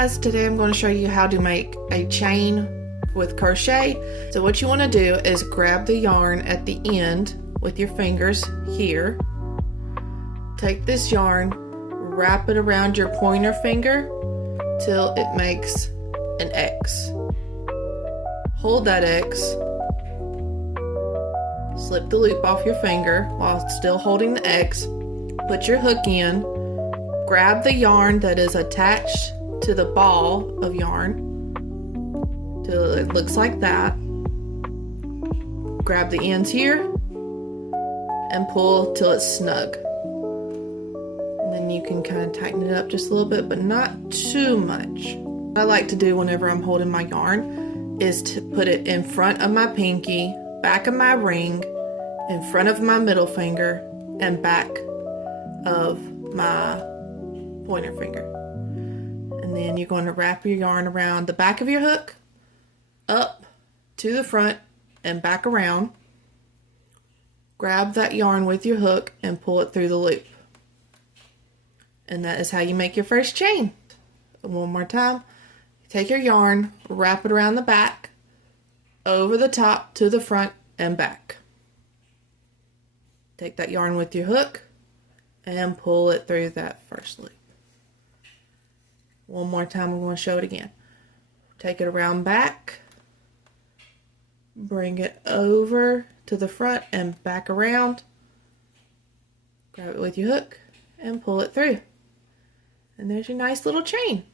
guys, today I'm going to show you how to make a chain with crochet. So what you want to do is grab the yarn at the end with your fingers here. Take this yarn, wrap it around your pointer finger till it makes an X. Hold that X, slip the loop off your finger while still holding the X, put your hook in, grab the yarn that is attached to the ball of yarn till it looks like that. Grab the ends here and pull till it's snug. And then you can kind of tighten it up just a little bit, but not too much. What I like to do whenever I'm holding my yarn is to put it in front of my pinky, back of my ring, in front of my middle finger, and back of my pointer finger. And then you're going to wrap your yarn around the back of your hook, up to the front and back around. Grab that yarn with your hook and pull it through the loop. And that is how you make your first chain. One more time. Take your yarn, wrap it around the back, over the top to the front and back. Take that yarn with your hook and pull it through that first loop. One more time, I'm going to show it again. Take it around back, bring it over to the front and back around, grab it with your hook and pull it through. And there's your nice little chain.